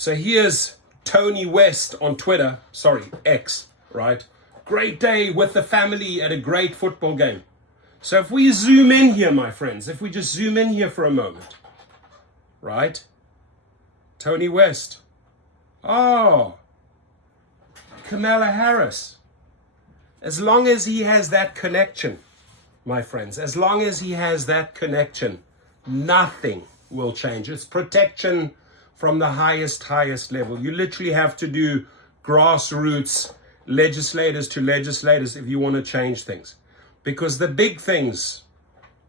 So here's Tony West on Twitter, X, right? Great day with the family at a great football game. So if we zoom in here, my friends, if we just zoom in here for a moment, right? Tony West. Oh, Kamala Harris. As long as he has that connection, my friends, as long as he has that connection, nothing will change. It's protection from the highest level. You literally have to do grassroots, legislators to legislators if you want to change things. Because the big things,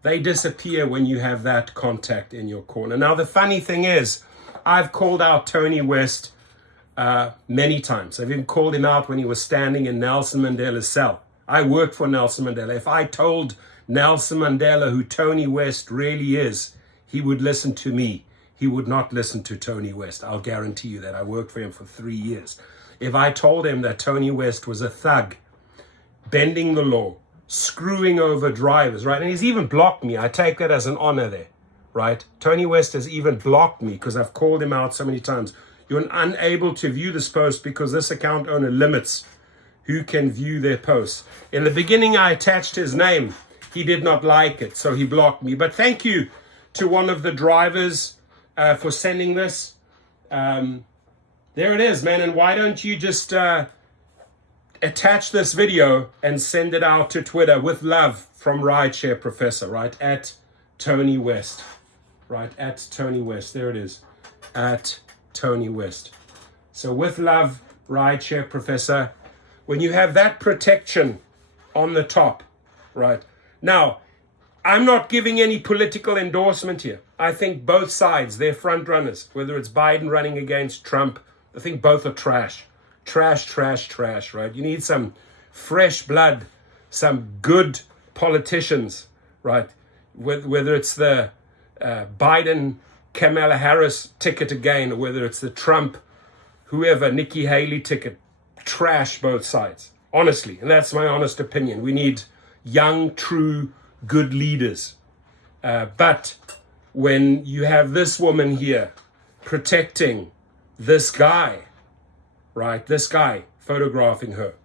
they disappear when you have that contact in your corner. Now, the funny thing is, I've called out Tony West many times. I've even called him out when he was standing in Nelson Mandela's cell. I worked for Nelson Mandela. If I told Nelson Mandela who Tony West really is, he would listen to me. He would not listen to Tony West. I'll guarantee you that. I worked for him for 3 years. If I told him that Tony West was a thug, bending the law, screwing over drivers, right? And he's even blocked me. I take that as an honor there, right? Tony West has even blocked me because I've called him out so many times. You're unable to view this post because this account owner limits who can view their posts. In the beginning, I attached his name. He did not like it, so he blocked me. But thank you to one of the drivers for sending this. There it is, man. And why don't you just attach this video and send it out to Twitter with love from Rideshare Professor, right? At Tony West, right? At Tony West. There it is. At Tony West. So with love, Rideshare Professor. When you have that protection on the top, right? Now, I'm not giving any political endorsement here. I think both sides, they're front runners, whether it's Biden running against Trump. I think both are trash. Trash, right? You need some fresh blood, some good politicians, right? Whether it's the Biden, Kamala Harris ticket again, or whether it's the Trump, whoever, Nikki Haley ticket, trash both sides, honestly. And that's my honest opinion. We need young, true, good leaders. But when you have this woman here protecting this guy, right? This guy photographing her,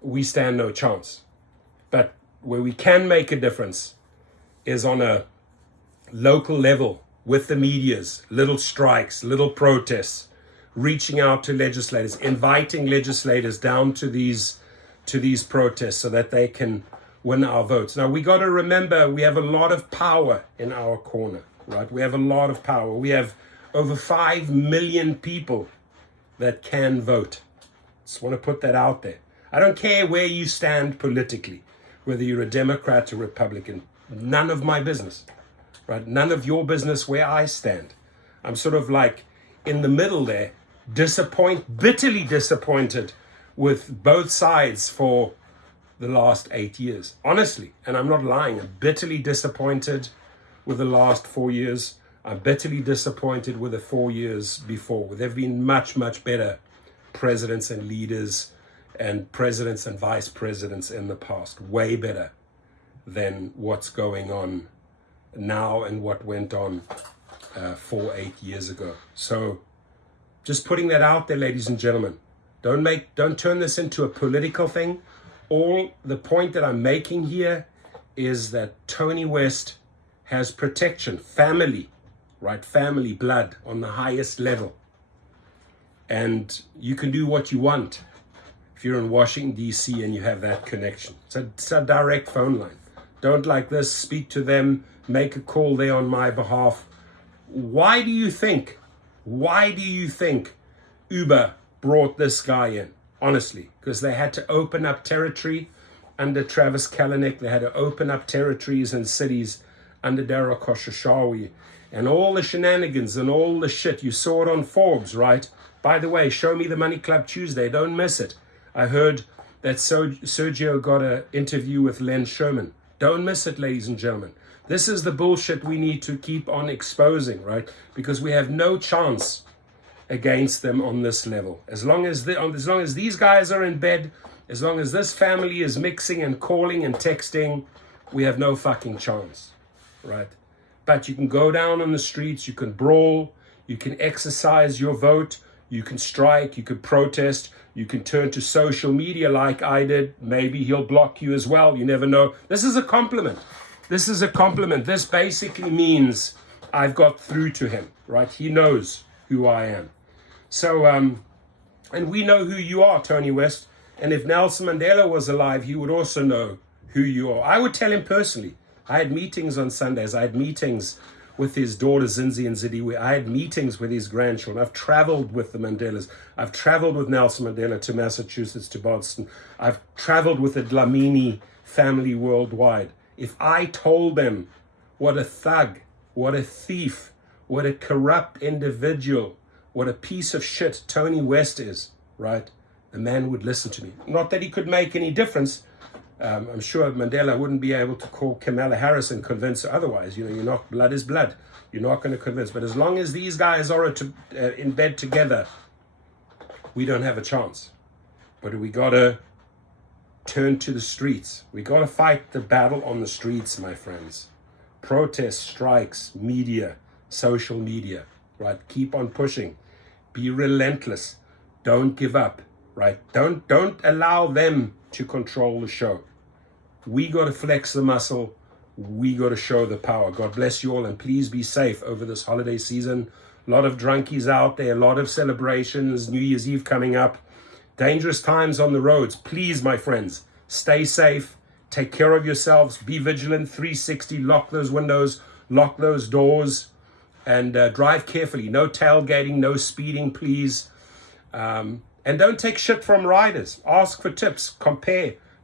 we stand no chance. But where we can make a difference is on a local level with the medias, little strikes, little protests, reaching out to legislators, inviting legislators down to these protests so that they can win our votes. Now, we got to remember we have a lot of power in our corner, right? We have a lot of power. We have over 5 million people that can vote. Just want to put that out there. I don't care where you stand politically, whether you're a Democrat or Republican. None of my business, right? None of your business where I stand. I'm sort of like in the middle there, bitterly disappointed with both sides for the last 8 years, honestly. And I'm not lying. I'm bitterly disappointed with the last 4 years. I'm bitterly disappointed with the 4 years before. There have been much better presidents and leaders and presidents and vice presidents in the past, way better than what's going on now and what went on 8 years ago. So just putting that out there, ladies and gentlemen. Don't turn this into a political thing. All the point that I'm making here is that Tony West has protection, family, right? Family, blood on the highest level. And you can do what you want if you're in Washington, D.C. and you have that connection. It's a direct phone line. Don't like this, speak to them, make a call there on my behalf. Why do you think Uber brought this guy in? Honestly, because they had to open up territory under Travis Kalanick. They had to open up territories and cities under Daryl Khosrowshahi. And all the shenanigans and all the shit. You saw it on Forbes, right? By the way, Show Me the Money Club Tuesday. Don't miss it. I heard that Sergio got an interview with Len Sherman. Don't miss it, ladies and gentlemen. This is the bullshit we need to keep on exposing, right? Because we have no chance against them on this level. As long as these guys are in bed, as long as this family is mixing and calling and texting, we have no fucking chance, right? But you can go down on the streets, you can brawl, You can exercise your vote. You can strike. You can protest. You can turn to social media like I did. Maybe he'll block you as well. You never know. This is a compliment. This is a compliment. This basically means I've got through to him, right? He knows who I am. So, and we know who you are, Tony West. And if Nelson Mandela was alive, he would also know who you are. I would tell him personally. I had meetings on Sundays. I had meetings with his daughters, Zinzi and Zidiwe. I had meetings with his grandchildren. I've traveled with the Mandelas. I've traveled with Nelson Mandela to Massachusetts, to Boston. I've traveled with the Dlamini family worldwide. If I told them what a thug, what a thief, what a corrupt individual, what a piece of shit Tony West is, right? The man would listen to me. Not that he could make any difference. I'm sure Mandela wouldn't be able to call Kamala Harris and convince her otherwise. You know, you're not, blood is blood. You're not going to convince. But as long as these guys are in bed together, we don't have a chance. But we got to turn to the streets. We got to fight the battle on the streets, my friends. Protests, strikes, media, social media, right? Keep on pushing. Be relentless. Don't give up, right? Don't allow them to control the show. We got to flex the muscle. We got to show the power. God bless you all, and please be safe over this holiday season. A lot of drunkies out there, a lot of celebrations, New Year's Eve coming up. Dangerous times on the roads. Please, my friends, stay safe. Take care of yourselves. Be vigilant. 360. Lock those windows. Lock those doors. And drive carefully. No tailgating. No speeding, please. And don't take shit from riders. Ask for tips.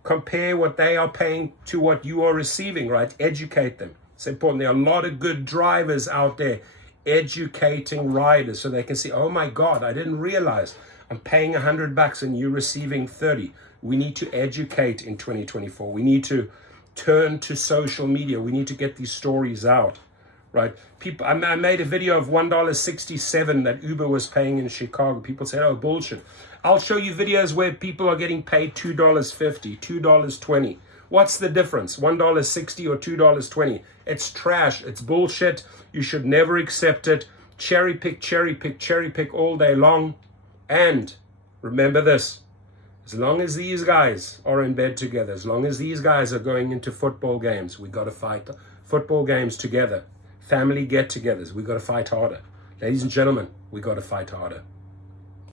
Compare what they are paying to what you are receiving, right? Educate them. It's important. There are a lot of good drivers out there educating riders so they can see, oh my God, I didn't realize I'm paying $100 and you're receiving 30. We need to educate in 2024. We need to turn to social media. We need to get these stories out, right? People, I made a video of $1.67 that Uber was paying in Chicago. People said, oh, bullshit. I'll show you videos where people are getting paid $2.50, $2.20. What's the difference? $1.60 or $2.20? It's trash. It's bullshit. You should never accept it. Cherry pick, cherry pick, cherry pick all day long. And remember this, as long as these guys are in bed together, as long as these guys are going into football games, we got to fight football games together. Family get-togethers, we got to fight harder. Ladies and gentlemen, we got to fight harder.